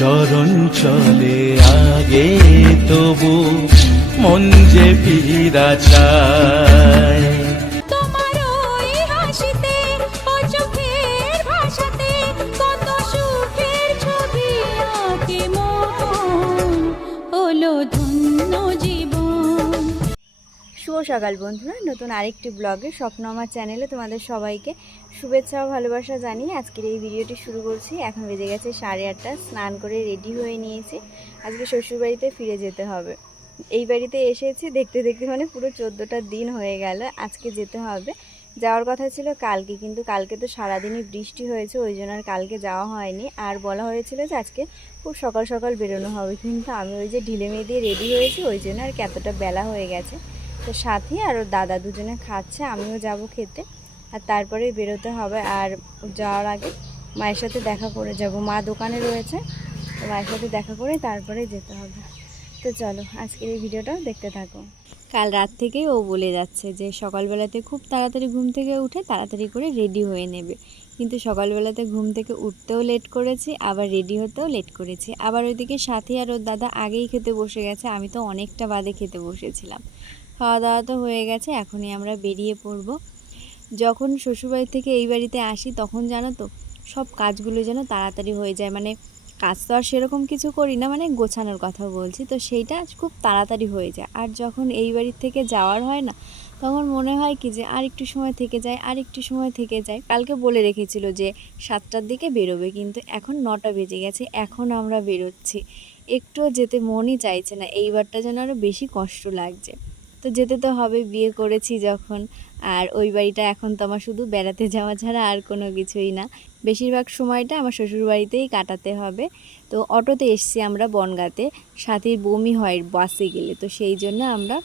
চরণ চলে আগে তবু মন যে ফিরা চায়। সকাল বন্ধুরা। নতুন আরেকটি ব্লগে স্বপ্ন আমার চ্যানেলে তোমাদের সবাইকে শুভেচ্ছা ও ভালোবাসা জানিয়ে আজকের এই ভিডিওটি শুরু করছি। এখন বেজে গেছে সাড়ে আটটা। স্নান করে রেডি হয়ে নিয়েছি। আজকে শ্বশুরবাড়িতে ফিরে যেতে হবে। এই বাড়িতে এসেছি, দেখতে দেখতে মানে পুরো চোদ্দোটা দিন হয়ে গেল। আজকে যেতে হবে। যাওয়ার কথা ছিল কালকে, কিন্তু কালকে তো সারাদিনই বৃষ্টি হয়েছে, ওই জন্য আর কালকে যাওয়া হয়নি। আর বলা হয়েছিল যে আজকে খুব সকাল সকাল বেরোনো হবে। কিন্তু আমি ওই যে ঢিলে মেয়ে দিয়ে রেডি হয়েছি, ওই জন্য আর কি এতটা বেলা হয়ে গেছে। তো সাথী আর ওর দাদা দুজনে খাচ্ছে, আমিও যাব খেতে। আর তারপরে বেরোতে হবে। আর যাওয়ার আগে মায়ের সাথে দেখা করে যাব। মা দোকানে রয়েছে, তো মায়ের সাথে দেখা করে তারপরে যেতে হবে। তো চলো, আজকের এই ভিডিওটাও দেখতে থাকো। কাল রাত থেকেই ও বলে যাচ্ছে যে, সকালবেলাতে খুব তাড়াতাড়ি ঘুম থেকে উঠে তাড়াতাড়ি করে রেডি হয়ে নেবে। কিন্তু সকালবেলাতে ঘুম থেকে উঠতেও লেট করেছি, আবার রেডি হতেও লেট করেছি। আবার ওইদিকে সাথী আর ওর দাদা আগেই খেতে বসে গেছে, আমি তো অনেকটা বাদে খেতে বসেছিলাম। খাওয়া দাওয়া তো হয়ে গেছে, এখনই আমরা বেরিয়ে পড়ব। যখন শ্বশুরবাড়ি থেকে এই বাড়িতে আসি, তখন জানো তো, সব কাজগুলো যেন তাড়াতাড়ি হয়ে যায়। মানে কাজ তো আর সেরকম কিছু করি না মানে গোছানোর কথা বলছি। তো সেইটা খুব তাড়াতাড়ি হয়ে যায়। আর যখন এই বাড়ির থেকে যাওয়ার হয় না, তখন মনে হয় কি যে আর একটু সময় থেকে যায়, আর একটু সময় থেকে যায়। কালকে বলে রেখেছিল যে সাতটার দিকে বেরোবে, কিন্তু এখন নটা বেজে গেছে, এখন আমরা বেরোচ্ছি। একটুও যেতে মনই চাইছে না, এইবারটা যেন আরও বেশি কষ্ট লাগছে। তো যেতে তো হবে বিয়ে করেছি যখন। আর ওই বাড়িটা এখন তো আমার শুধু বেড়াতে যাওয়া ছাড়া আর কোনো কিছুই না। বেশিরভাগ সময়টা আমার শ্বশুর বাড়িতেই কাটাতে হবে। তো অটোতে এসছি আমরা বনগাতে, সাথীর বমি হয় বাসে গেলে, তো সেই জন্য আমরা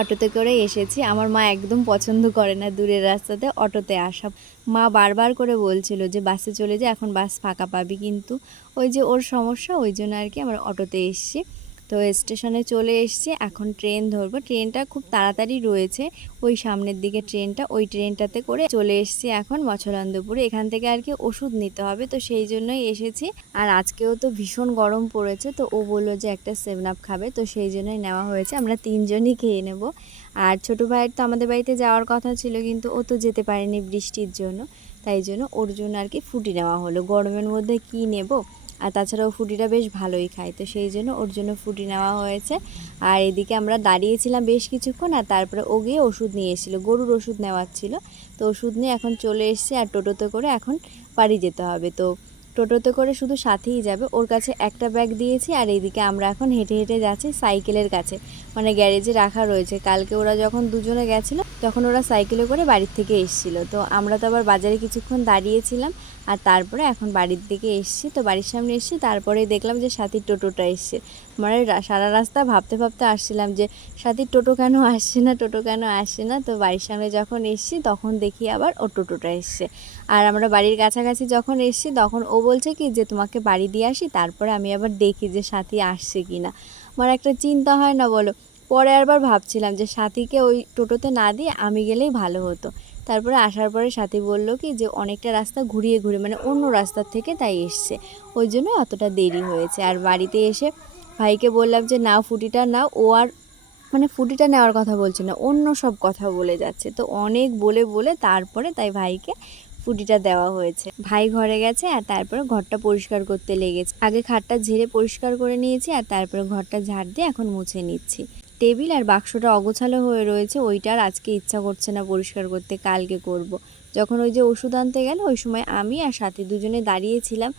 অটোতে করে এসেছি। আমার মা একদম পছন্দ করে না দূরের রাস্তাতে অটোতে আসা। মা বারবার করে বলছিল যে, বাসে চলে যা, এখন বাস ফাঁকা পাবি। কিন্তু ওই যে ওর সমস্যা, ওই জন্য আর কি আমরা অটোতে এসছি। তো স্টেশনে চলে এসেছি, এখন ট্রেন ধরবো। ট্রেনটা খুব তাড়াতাড়ি রয়েছে, ওই সামনের দিকে ট্রেনটা, ওই ট্রেনটাতে করে চলে এসেছি এখন মছলান্দপুরে এখান থেকে আর কি ওষুধ নিতে হবে, তো সেই জন্যই এসেছি। আর আজকেও তো ভীষণ গরম পড়েছে, তো ও বলল যে একটা সেভেন আপ খাবে, তো সেই জন্যই নেওয়া হয়েছে। আমরা তিনজনই খেয়ে নেব। আর ছোটো ভাইয়ের তো আমাদের বাড়িতে যাওয়ার কথা ছিল, কিন্তু ও তো যেতে পারেনি বৃষ্টির জন্য। তাই জন্য ওর জন্য আর কি ফুটি নেওয়া হলো। গরমের মধ্যে কি নেব? আর তাছাড়াও ফুটিটা বেশ ভালোই খায়, তো সেই জন্য ওর জন্য ফুটি নেওয়া হয়েছে। আর এদিকে আমরা দাঁড়িয়েছিলাম বেশ কিছুক্ষণ আর তারপরে ও গিয়ে ওষুধ নিয়ে এসেছিল, গরুর ওষুধ নেওয়ার ছিল। তো ওষুধ নিয়ে এখন চলে এসছে আর টোটোতে করে এখন বাড়ি যেতে হবে। তো টোটোতে করে শুধু সাথেই যাবে, ওর কাছে একটা ব্যাগ দিয়েছি আর এইদিকে আমরা এখন হেঁটে হেঁটে যাচ্ছি সাইকেলের কাছে মানে গ্যারেজে রাখা রয়েছে। কালকে ওরা যখন দুজনে গেছিল তখন ওরা সাইকেলে করে বাড়ির থেকে এসেছিল। তো আমরা তো আবার বাজারে কিছুক্ষণ দাঁড়িয়েছিলাম আর তারপরে এখন বাড়ির দিকে এসেছি। তো বাড়ির সামনে এসেছি তারপরে দেখলাম যে সাথীর টোটোটা এসছে। মানে সারা রাস্তা ভাবতে ভাবতে আসছিলাম যে সাথীর টোটো কেন আসছে না, টোটো কেন আসছে না? তো বাড়ির সামনে যখন এসছি তখন দেখি আবার ও টোটোটা এসছে। আর আমরা বাড়ির কাছাকাছি যখন এসছি তখন ও বলছে কি যে তোমাকে বাড়ি দিয়ে আসি, তারপরে আমি আবার দেখি যে সাথী আসছে কি না আমার একটা চিন্তা হয় না বলো। পরে আবার ভাবছিলাম যে সাথীকে ওই টোটোতে না দিয়ে আমি গেলেই ভালো হতো। তারপরে আসার পরে সাথী বলল কি যে অনেকটা রাস্তা ঘুরিয়ে ঘুরে মানে অন্য রাস্তার থেকে তাই এসছে। ওই জন্য অতটা দেরি হয়েছে। আর বাড়িতে এসে ভাইকে বললাম যে নাও ফুটিটা নাও। ও আর মানে ফুটিটা নেওয়ার কথা বলছে না, অন্য সব কথা বলে যাচ্ছে। তো অনেক বলে বলে তারপরে তাই ভাইকে ফুটিটা দেওয়া হয়েছে। ভাই ঘরে গেছে আর তারপরে ঘরটা পরিষ্কার করতে লেগেছে। আগে খাটটা ঝেড়ে পরিষ্কার করে নিয়েছি আর তারপরে ঘরটা ঝাড় দিয়ে এখন মুছে নিচ্ছি। টেবিল আর বাক্সটা অগোছালো হয়ে রয়েছে, ওইটা আর আজকে ইচ্ছা করছে না পরিষ্কার করতে, কালকে করব। যখন ওই যে ওষুধ আনতে গেল, ওই সময় আমি আর সাথে দুজনে দাঁড়িয়েছিলাম।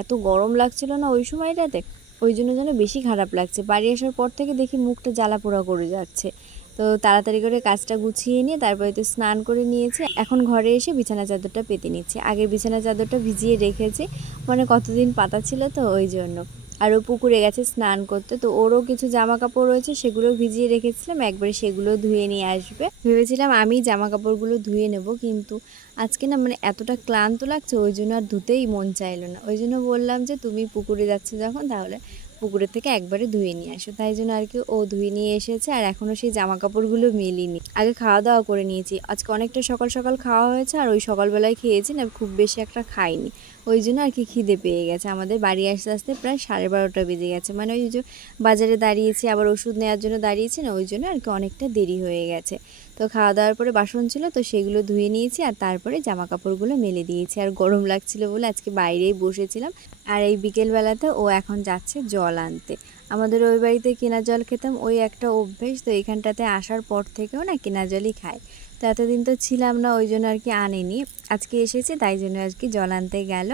এত গরম লাগছিল না ওই সময়টাতে, ওই জন্য যেন বেশি খারাপ লাগছে। বাড়ি আসার পর থেকে দেখি মুখটা জ্বালা পোড়া করে যাচ্ছে। তো তাড়াতাড়ি করে কাজটা গুছিয়ে নিয়ে তারপরে তো স্নান করে নিয়েছে। এখন ঘরে এসে বিছানা চাদরটা পেতে নিচ্ছে। আগের বিছানা চাদরটা ভিজিয়ে রেখেছি। মানে কতদিন পাতা ছিল তো ওই জন্য। আর ও পুকুরে গেছে স্নান করতে, তো ওরও কিছু জামা কাপড় রয়েছে, সেগুলো ভিজিয়ে রেখেছিলাম, একবারে সেগুলো ধুয়ে নিয়ে আসবে। ভেবেছিলাম আমি জামা কাপড়গুলো ধুয়ে নেব, কিন্তু আজকে না মানে এতটা ক্লান্ত লাগছে, ওই জন্য আর ধুতেই মন চাইলো না। ওই জন্য বললাম যে, তুমি পুকুরে যাচ্ছে যখন, তাহলে পুকুরের থেকে একবারে ধুয়ে নিয়ে আসো। তাই জন্য আর কি ও ধুয়ে নিয়ে এসেছে, আর এখনও সেই জামা কাপড়গুলো মেলিনি। আগে খাওয়া দাওয়া করে নিয়েছি, আজকে অনেকটা সকাল সকাল খাওয়া হয়েছে, আর ওই সকালবেলায় খেয়েছি, না খুব বেশি একটা খাইনি। ওই জন্য আর কি খিদে পেয়ে গেছে। আমাদের বাড়ি আসতে আসতে প্রায় সাড়ে বারোটা বেজে গেছে। মানে ওই যে বাজারে দাঁড়িয়েছি, আবার ওষুধ নেওয়ার জন্য দাঁড়িয়েছি না, ওই জন্য আর কি অনেকটা দেরি হয়ে গেছে। তো খাওয়া দাওয়ার পরে বাসন ছিল, তো সেগুলো ধুয়ে নিয়েছি আর তারপরে জামা কাপড়গুলো মেলে দিয়েছি। আর গরম লাগছিল বলে আজকে বাইরেই বসেছিলাম। আর এই বিকেলবেলাতে ও এখন যাচ্ছে জল আনতে। আমাদের ওই বাড়িতে কেনা জল খেতাম, ওই একটা অভ্যেস তো এখানটাতে আসার পর থেকেও না কেনা জলই খায়। তো এতদিন তো ছিলাম না, ওই জন্য আর কি আনেনি। আজকে এসেছে, তাই জন্য আর কি জল আনতে গেল।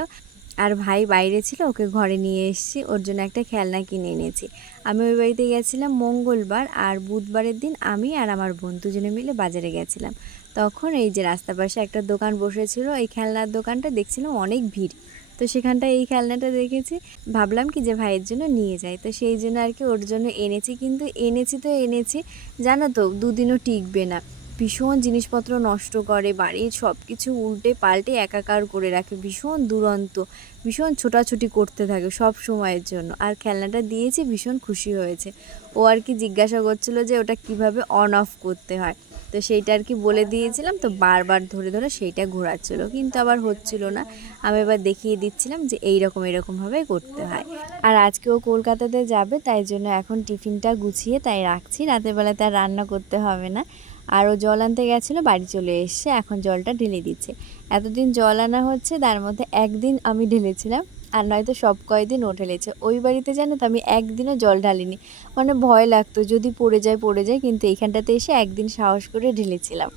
আর ভাই বাইরে ছিল, ওকে ঘরে নিয়ে এসেছি, ওর জন্য একটা খেলনা কিনে এনেছি। আমি ওই বাড়িতে গেছিলাম মঙ্গলবার আর বুধবারের দিন আমি আর আমার বোন দুজনে মিলে বাজারে গেছিলাম। তখন এই যে রাস্তার পাশে একটা দোকান বসেছিল, এই খেলনার দোকানটা দেখছিলাম অনেক ভিড়। তো সেখানটা এই খেলনাটা দেখেছি। ভাবলাম কি যে ভাইয়ের জন্য নিয়ে যাই। তো সেই জন্য আর কি ওর জন্য এনেছি। কিন্তু এনেছি তো এনেছি, জানো তো, দুদিনও টিকবে না। ভীষণ জিনিসপত্র নষ্ট করে, বাড়ির সব কিছু উল্টে পাল্টে একাকার করে রাখে। ভীষণ দুরন্ত, ভীষণ ছোটাছুটি করতে থাকে সব সময়ের জন্য। আর খেলনাটা দিয়েছি, ভীষণ খুশি হয়েছে। ও আর কি জিজ্ঞাসা করছিল যে ওটা কীভাবে অন অফ করতে হয়। তো সেইটা আর কি বলে দিয়েছিলাম, তো বারবার ধরে ধরে সেইটা ঘোরাচ্ছিল। কিন্তু আবার হচ্ছিল না। আমি এবার দেখিয়ে দিচ্ছিলাম যে এই রকম এরকমভাবে করতে হয়। আর আজকে ও কলকাতাতে যাবে, তাই জন্য এখন টিফিনটা গুছিয়ে তাই রাখছি। রাতের বেলাতে আর রান্না করতে হবে না। আর ও জল আনতে গেছিল, বাড়ি চলে এসছে। এখন জলটা ঢেলে দিচ্ছে। এতদিন জল আনা হচ্ছে, তার মধ্যে একদিন আমি ঢেলেছিলাম। আর নয়তো সব কয়দিন ও ঢেলেছে ওই বাড়িতে জানো তো আমি একদিনও জল ঢালিনি। মানে ভয় লাগতো, যদি পড়ে যায় পড়ে যায়, কিন্তু এইখানটাতে এসে একদিন সাহস করে ঢেলেছিলাম।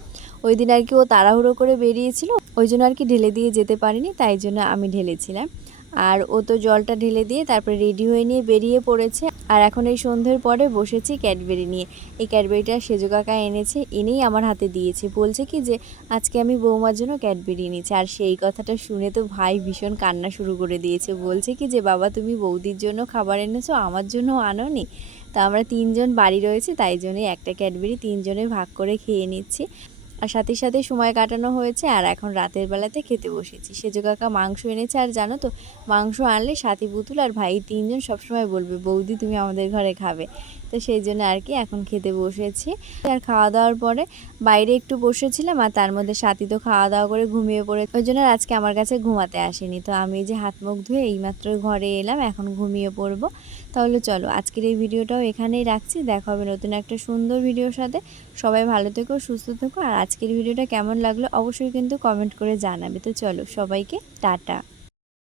ওই দিন আর কি ও তাড়াহুড়ো করে বেরিয়েছিল, ওই জন্য আর কি ঢেলে দিয়ে যেতে পারিনি, তাই জন্য আমি ঢেলেছিলাম। আর ও তো জলটা ঢেলে দিয়ে তারপরে রেডি হয়ে নিয়ে বেরিয়ে পড়েছে। আর এখন এই সন্ধ্যের পরে বসেছি ক্যাডবেরি নিয়ে। এই ক্যাডবেরিটা সেজো কাকা এনেছে, এনেই আমার হাতে দিয়েছে। বলছে কি যে, আজকে আমি বৌমার জন্য ক্যাডবেরি নিয়েছি আর সেই কথাটা শুনে তো ভাই ভীষণ কান্না শুরু করে দিয়েছে। বলছে কি যে, বাবা, তুমি বৌদির জন্য খাবার এনেছো, আমার জন্য আনো নি তা আমরা তিনজন বাড়ি রয়েছে, তাই জন্যই একটা ক্যাডবেরি তিনজনে ভাগ করে খেয়ে নিচ্ছি। আর সাথে সাথে সময় কাটানো হয়েছে আর এখন রাতের বেলাতে খেতে বসেছি। সেজো কাকা মাংস এনেছে আর জানো তো, মাংস আনলে সাথী পুতুল আর ভাই তিনজন সবসময় বলবে, বৌদি, তুমি আমাদের ঘরে খাবে। তো সেই জন্য আর কি এখন খেতে বসেছি। আর খাওয়া দাওয়ার পরে বাইরে একটু বসেছিলাম আর তার মধ্যে সাথী তো খাওয়া দাওয়া করে ঘুমিয়ে পড়ে ওই জন্য আজকে আমার কাছে ঘুমাতে আসেনি। তো আমি যে হাত মুখ ধুয়ে এইমাত্র ঘরে এলাম, এখন ঘুমিয়ে পড়ব। তাহলে চলো, আজকের এই ভিডিওটাও এখানেই রাখছি। দেখা হবে নতুন একটা সুন্দর ভিডিওর সাথে। সবাই ভালো থেকো, সুস্থ থেকো আর আজকের ভিডিওটা কেমন লাগল অবশ্যই কিন্তু কমেন্ট করে জানাবে। তো চলো সবাইকে টাটা।